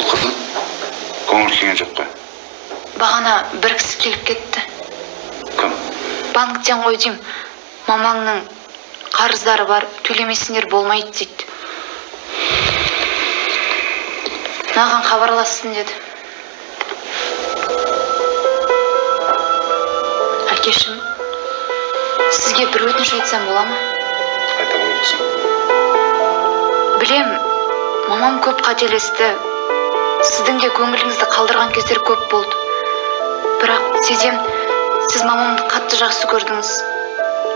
Бол қызым, көңіл күйген жоқ қой. Бағана бір кісі келіп кетті. Кім? Банктен ғой деймін. Мамаңның қарыздары бар, төлемесіңдер болмайды дейді. Маған хабарлассын деді. Әкешім, сізге бір өтініш айтсам бола ма? Айта ғой қызым. Білем, мамам көп қателесті. Сіздің де көңіліңізді қалдырған кездер көп болды. Бірақ сезем, сіз мамамды қатты жақсы көрдіңіз.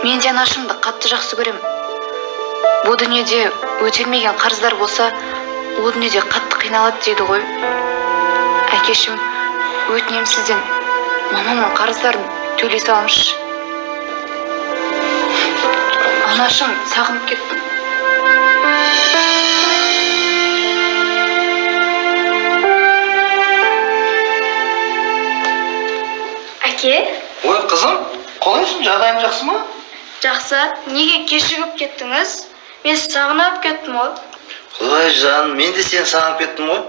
Мен де анашымды қатты жақсы көрем. Бұл дүниеде өтелмеген қарыздар болса, ол дүниеде қатты қиналады дейді ғой. Әкешім, өтінем сізден, мамамның қарыздарын төлей салыңызшы. Анашым, сағынып кеттім. Әке? Ой, қызым, қалайсың? Жағдайың жақсы ма? Жақсы. Неге кешігіп кеттіңіз? Мен сағынып кеттім ғой. Құдай жан, мен де сені сағынып кеттім ғой.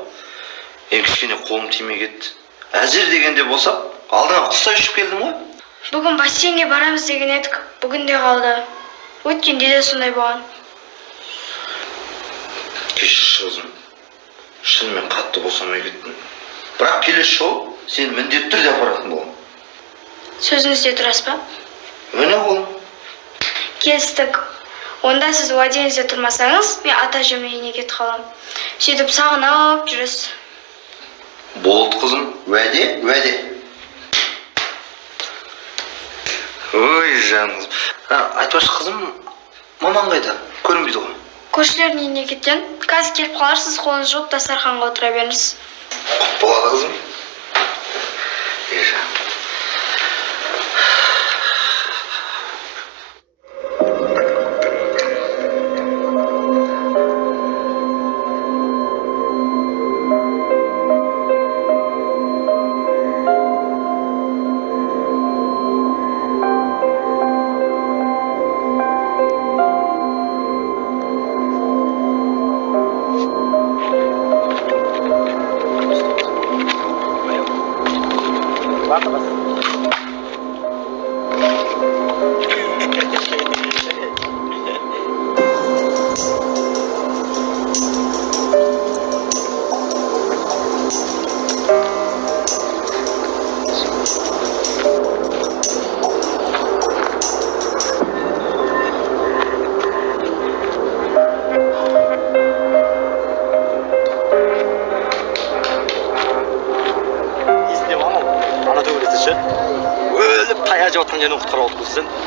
Кішкене қолым тимей кетті. Әзір дегенде болсақ, алдыңа құстай ұшып келдім ғой. Бүгін бассейнге барамыз деген едік. Бүгін де қалды. Өткенде де сондай болған. Кешірші қызым. Шынымен қатты босамай кеттім. Бірақ келесі жолы сені міндетті түрде апаратын боламын. Сөзіңізде тұрасыз ба? Міне қолым. Келістік. Онда сіз уәдеңізде тұрмасаңыз, мен ата-әжемнің үйіне кетіп қаламын. Сөйтіп сағынып жүресіз. Болды қызым. Уәде, уәде. Ой, жаным. Айтпашы қызым, маман қайда? Көрінбейді ғой. Көршілердің үйіне кеткен. Қазір келіп қаларсыз, қолыңызды жуып дастарханға отыра беріңіз. Болады қызым. Жаным.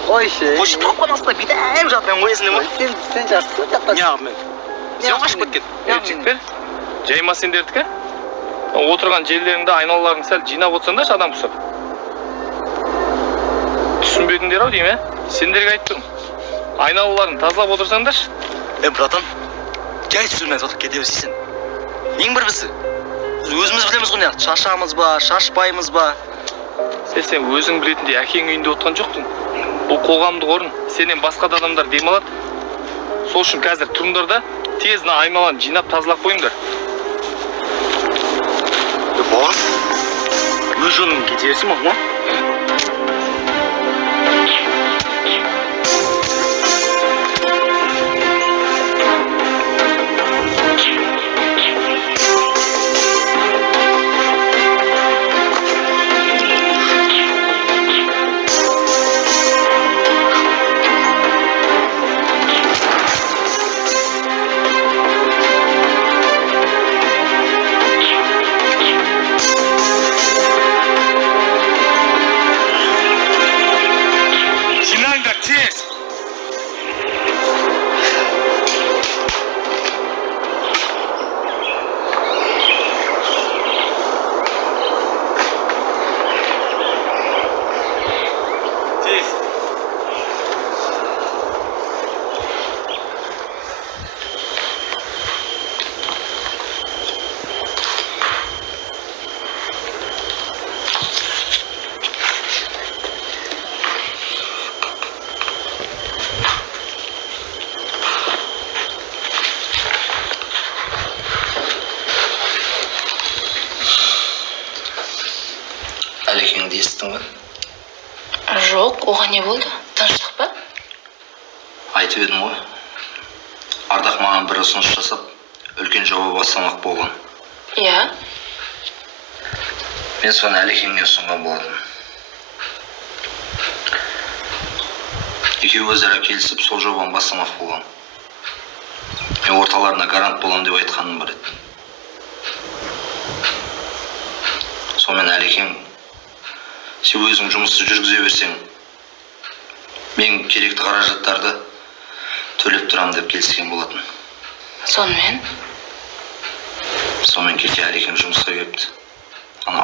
Қойшы тапқан астына бидайым жатырмын ғой есіңде ме? Сен жақсы жаттан. Неғымен? Сен қашып кеткен. Жігіттер, жайма сендердікі? Отырған жерлеріңді айналаларын сәл жинап отырсаңдаршы адам құсап. Түсінбедіңдер-ау деймін, сендерге айтып тұрмын. Айналаларын тазалап отырсаңдаршы. Братан, жай түсірмей отырып кете берсейсің. Ең бір бізді. Өзіміз білеміз ғой, шашамыз ба, шашпаймыз ба. Сен өзің білетіндей әкең үйінде отқан жоқтың. Бұл қоғамдық орын, сенен басқа да адамдар демалады. Сол үшін қазір тұрыңдар да тезіне айналаны жинап тазалап қойыңдар. Бауырым, өз жөнің кете берсің ма? қалдың ба? Жоқ, оған не болды? Тыныштық па? Айтып едім ғой. Ардақ маған бір ұсыныс жасап, үлкен жоба бастамақ болған. Иә. Мен соны Әлекеңе ұсынған болатын. Екеуі өзара келісіп, сол жобаны бастамақ болған. Мен орталарына гарант болам деп айтқаным бар еді. Сонымен Әлекең, сен өзің жұмысты жүргізе берсең, мен керекті қаражаттарды төлеп тұрам деп келіскен болатын. Сонымен? Сонымен кеше Әлекең жұмысқа келіпті. Ана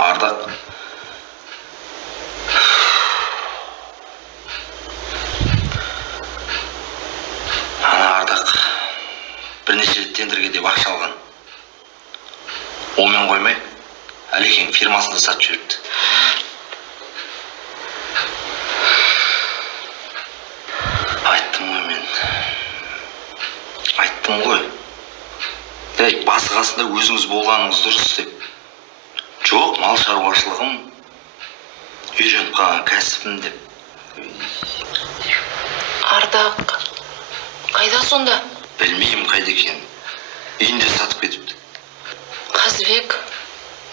Ардақ бірнеше тендерге деп ақша алған. Олмен қоймай, Әлекең фирмасында сатып жіберіпті. Айттым ғой. Басы қасында өзіңіз болғаныңыз дұрыс деп. Жоқ, мал шаруашылығым, үйреніп қалған кәсібім деп. Ардақ, қайда сонда? Білмеймін қайда екенін. Үйінде сатып кетіпті. Қазбек,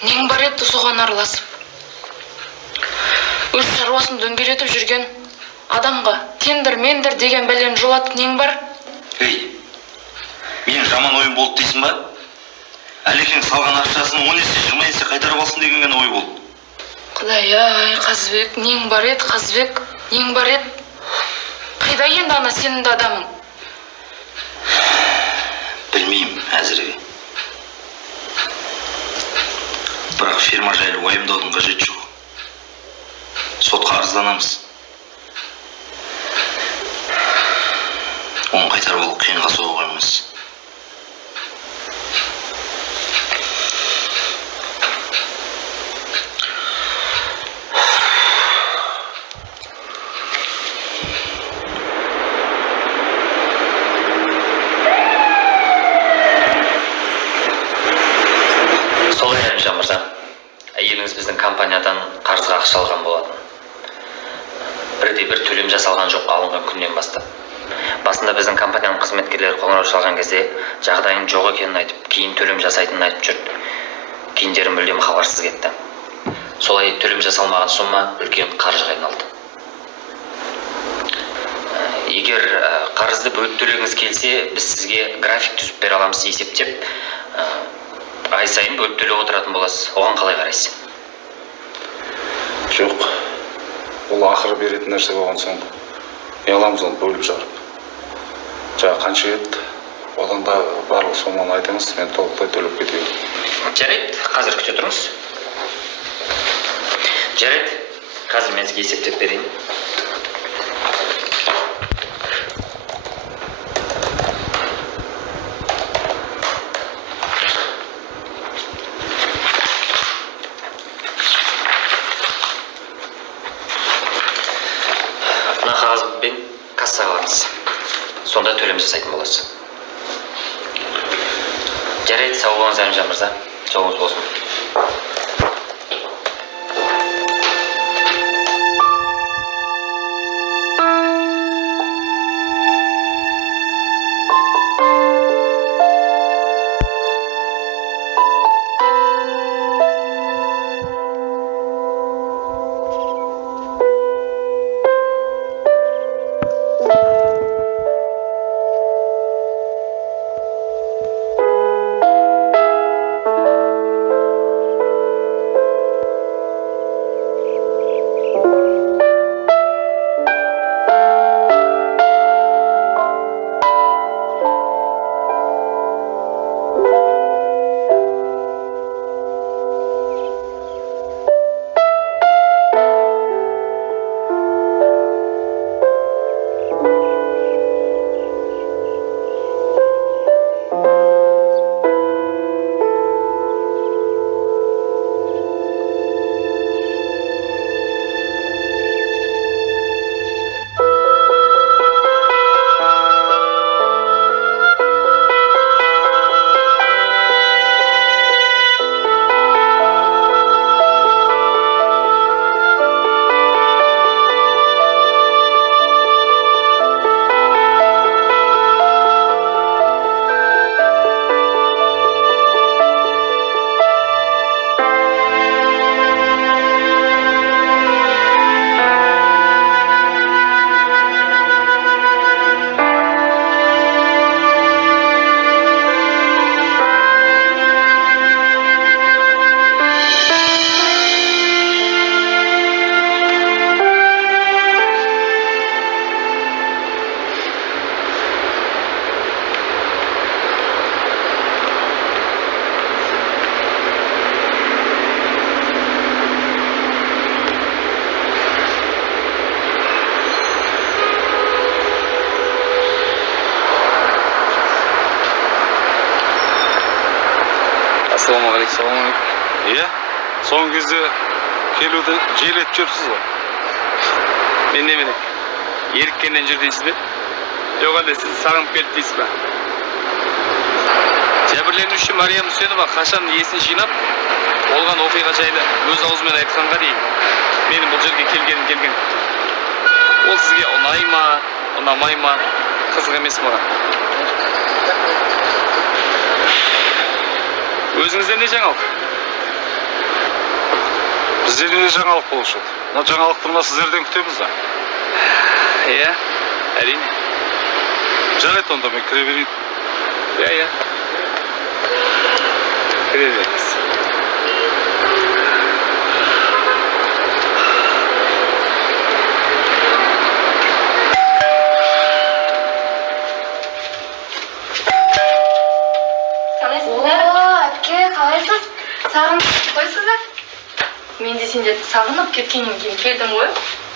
нең бар еді соған араласып? Өз шаруасын дөңгелетіп жүрген адамға тендер-мендер деген бәлем жолатып нең бар? Менің жаман ойым болды дейсің ба? Әлекең салған ақшасын 10 есе 20 есе қайтарып алсын деген ой болды. Құдай-ай, Қазбек, нең бар еді, Қазбек, нең бар еді? Қайда енді ана сенің де адамың? Білмеймін әзірге. Бірақ фирма жайлы уайымдаудың қажеті жоқ. Сотқа арызданамыз. Оны қайтарып алу қиынға соғып қоймас. Солай Әлімжан мырза, әйеліңіз біздің компаниядан қарызға ақша алған болатын. Бірде-бір төлем жасалған жоқ алынған күннен бастап. Басында біздің компанияның қызметкерлері қоңырау шалған кезде жағдайың жоқ екенін айтып, кейін төлем жасайтынын айтып жүрді. Кейіндері мүлдем хабарсыз кетті. Солай төлем жасалмаған сумма үлкен қаржыға айналды. Егер қарызды бөліп төлегіңіз келсе, біз сізге график түзіп бере аламыз есептеп, ай сайын бөліп төлеп отыратын боласыз. Оған қалай қарайсыз? Жоқ. Ол ақыры беретін нәрсе болған соң, аламыз оны бөліп жарып. Жаңа қанша еді, одан да барлық соманы айтыңыз, мен толықтай төлеп кетейін. Жарайды, қазір күте тұрыңыз. Жарайды, қазір мен сізге есептеп берейін. Мына қағазбен кассаға алыңыз. Сонда төлем жасайтын боласыз. Жарайды, сау болыңыз Әлімжан мырза. Жолыңыз болсын. Ассалаумағалейкум. Саламалейкум. Иә? Соңғы кезде келуді жиілетіп жүрсіз ғой. Мен немене? Еріккеннен жүр дейсіз бе? Жоқ әлде сіз сағынып келді дейсіз бе? Жәбірленуші Мариям Үсенова қашан есін жинап, болған оқиға жайлы өз аузымен айтқанға дейін менің бұл жерге келген. Ол сізге ұнай ма, ұнамай ма, қызық емес маған. Өзіңізде не жаңалық? Бізде не жаңалық болушы еді? Мына жаңалықты мына сіздерден күтеміз да. Иә, әрине. Жарайды, онда мен кіре берейін. Иә. Кіре беріңіз. Әпке, қалайсыз? Сағынып қойсыздар? Мен де сендерді сағынып кеткеннен кейін келдім ғой.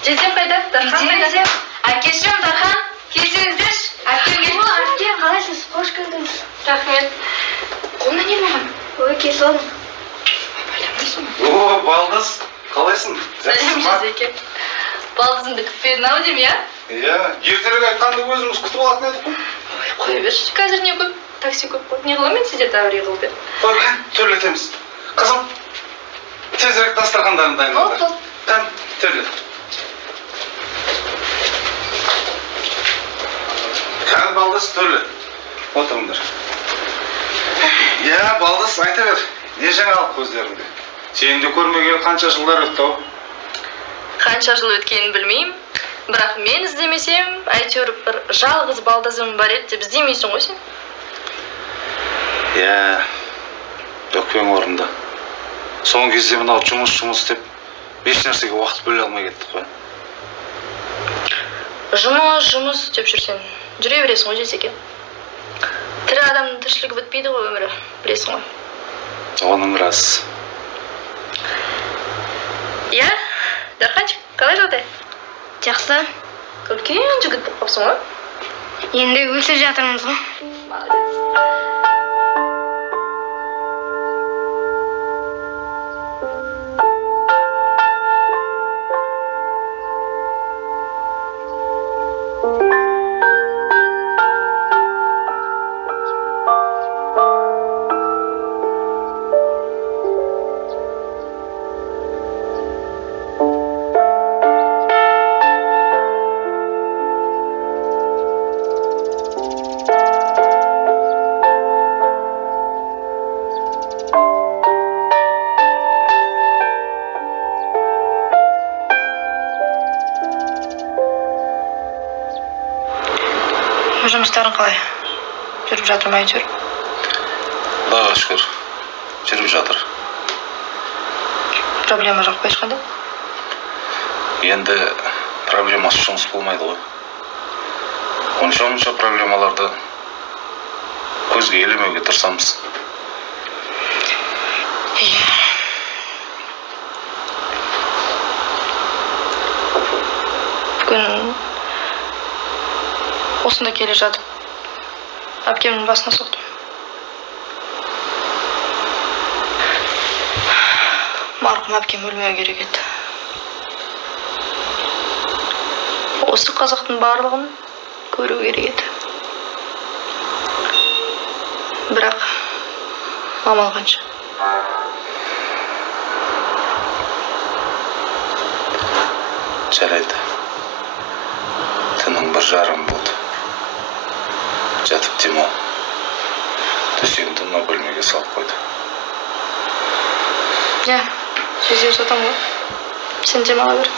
Жездем қайда? Дархан қайда? Әкешім, Дархан, келсеңіздерші. Әпкем келді. Әпке, қалайсыз? Қош келдіңіз. Рахмет. Қолына не болған? Ой, кесілдім. Байламайсың. О, Балдыз, қалайсың? Сәлем жездеке. Балдызымды күтпедің ау деймін, иә? Иә, ертерек айтқанды өзіміз күтіп алатын едік қой. Ой, қоя берші. Қазір не көп? Такси көп қой. Не қыламын мен сіздерді әуре қылып едім. Қой, кән, төрлетеміз. Қызым, тезірек дастархандарын дайындаңдар. Бол. Кән, төрлет. Кән, Балдыз, төрлет. Отырыңдар. Иә, Балдыз, айта бер. Не жаңалық көздеріңде? Сені де көрмегелі қанша жылдар өтті ау? Қанша жыл өткенін білмеймін. Бірақ мен іздемесем, әйтеуір бір жалғыз балдызым бар еді деп іздемейсің ғой сен. Иә, өкпең орында. Соңғы кезде мынау жұмыс деп, еш нәрсеге уақыт бөле алмай кеттік қой. Жұмыс деп жүрсен, жүре бересің ғой жесеке. Тірі адамның тіршілігі бітпейді ғой өмірі, білесің ғой. Оның рас. Иә, Дарханчик, қалай жағдай? Жақсы. Үлкен жігіт болып қалыпсың ғой. Енді өсіп жатырмыз ғой. Молодец. Жұмыстарың қалай? Жүріп жатыр ма әйтеуір? Құдайға шүкір, жүріп жатыр. Проблема жоқ па ешқандай? Енді проблемасы жұмыс болмайды ғой. Онша проблемаларды көзге елемеуге тырысамыз. Бүгін осында келе жатып, әпкемнің басына соқтым. Марқұм әпкем өлмеу керек еді. Осы қазақтың барлығын көру керек еді. Бірақ амал қанша. Жарайды. Түннің 1:30 болды. Жатып демал. Төсегімді мына бөлмеге салып қойды. Иә, сөздер жатам ғой. Сен демала бер.